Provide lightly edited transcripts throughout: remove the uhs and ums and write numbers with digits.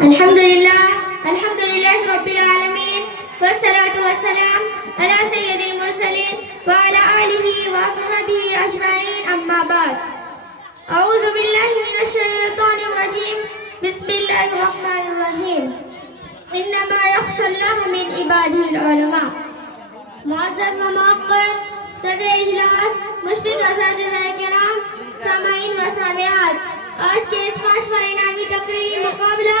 الحمد لله رب العالمين والصلاة والسلام على سيد المرسلين وعلى آله وصحبه أجمعين أما بعد أعوذ بالله من الشيطان الرجيم بسم الله الرحمن الرحيم إنما يخشى الله من عباده العلماء. معزز و معقل صدر اجلاس، مشفق اساتذہ کرام، سامعین و سامعات، آج کے اس 5واں انعامی تقریری مقابلہ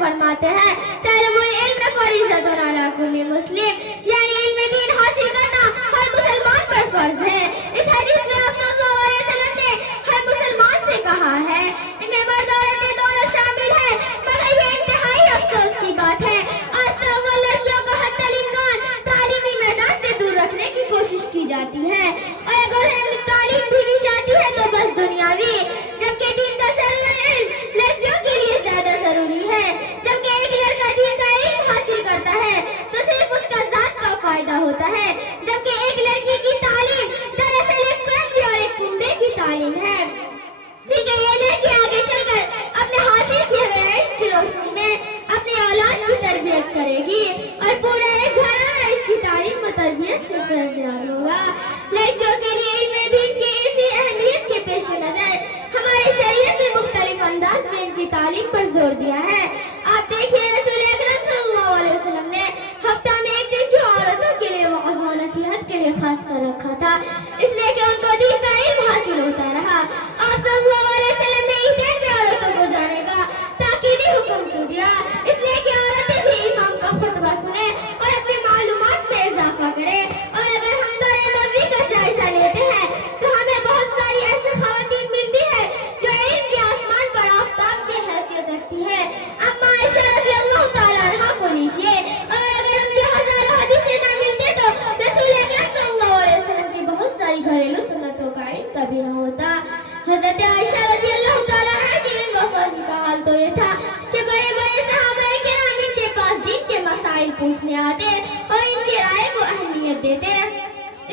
فرماتے ہیں طالب العلم فریضۃ علی کل مسلم، یعنی علم دین حاصل کرنا ہر مسلمان پر فرض ہے. اس حدیث میں آپ صلی اللہ علیہ وسلم نے ہر مسلمان سے کہا ہے. ان میں مرد عورتیں دونوں شامل ہیں، مگر یہ انتہائی افسوس کی بات ہے آج تک وہ لڑکیوں کو حتی الامکان تعلیمی میدان سے دور رکھنے کی کوشش کی جاتی ہے، اور اگر تعلیم بھی دی جاتی ہے تو بس دنیاوی، جبکہ دین کا ضروری علم لڑکیوں کے لیے زیادہ ضروری ہے. ہوتا ہے جبکہ ایک لڑکی کی تعلیم دراصل ایک فیملی اور ایک کنبے کی تعلیم ہے. ٹھیک ہے، یہ لڑکی آگے چل کر اپنے حاصل کیے ہوئے علم کی روشنی میں اپنی اولاد کی تربیت کرے گی اور پورا ایک گھرانہ اس کی تعلیم و تربیت سے فیضیاب ہوگا. لڑکیوں کے لیے علم دین کی اسی اہمیت کے پیش نظر ہمارے شریعت نے مختلف انداز میں ان کی تعلیم پر زور دیا ہے. آپ دیکھیے رسول اکرم صلی اللہ علیہ وسلم نے ہفتہ میں ایک دن کی عورتوں کے لیے وعظ و نصیحت کے لیے خاص کر رکھا تھا، اس لیے کہ ان کو دین کا علم حاصل ہوتا رہا. آپ صلی اللہ علیہ وسلم نے اس دن میں عورتوں کو جانے کا تاکیدی حکم کیوں دیا؟ اس لیے کہ عورتیں بھی امام کا خطبہ سنیں اور اپنی معلومات میں اضافہ کریں. اور اگر ہم دور نبوی کا جائزہ لیتے ہیں تو ہمیں بہت ساری ایسی خواتین ملتی ہے جو علم کے آسمان پر آفتاب کی حیثیت رکھتی ہے. اما عائشہ رضی اللہ تعالیٰ عنہا کو لیجیے، اور اگر ان کے ہزاروں حدیثیں نہ ملتے تو رسول اکرم صلی اللہ علیہ وسلم کی بہت ساری گھریلو سنتوں کا علم کبھی نہ ہوتا. حضرت عائشہ رضی اللہ تعالیٰ عنہ کے علم و فضل کا حال تو یہ تھا کہ بڑے بڑے صحابہ کرام ان کے پاس دین کے مسائل پوچھنے آتے اور ان کی رائے کو اہمیت دیتے.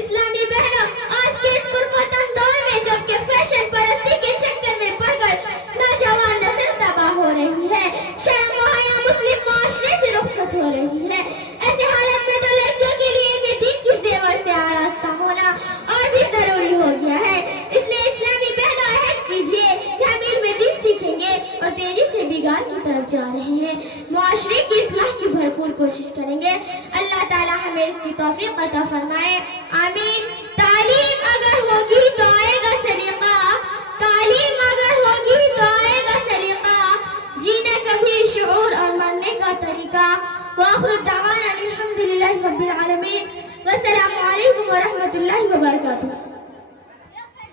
اسلامی بہنوں، آج کے اس پرفتن دور میں جبکہ فیشن پرستی کے چکر میں پڑ کر نوجوان نسل تباہ ہو رہی ہے، شرم و حیا مسلم معاشرے سے رخصت ہو رہی ہے، ایسے حالت میں تو لڑکیوں کے لیے علم دین کی زیور سے آراستہ ہونا اور بھی ضروری ہو گیا ہے. اس لیے اسلامی بہنوں عہد کیجیے کہ ہم علم دین سیکھیں گے اور تیزی سے بگاڑ کی طرف جا رہے ہیں معاشرے کی اصلاح کی بھرپور کوشش کریں گے. اللہ تعالی ہمیں اس کی توفیق عطا فرمائے، آمین. تعلیم اگر ہوگی تو آئے گا سلیقہ، تعلیم اگر ہوگی تو آئے گا سلیقہ، جینے کا بھی شعور اور مرنے کا طریقہ. وآخر الدعوانا الحمد للہ رب العالمین، والسلام علیکم ورحمۃ اللہ وبرکاتہ.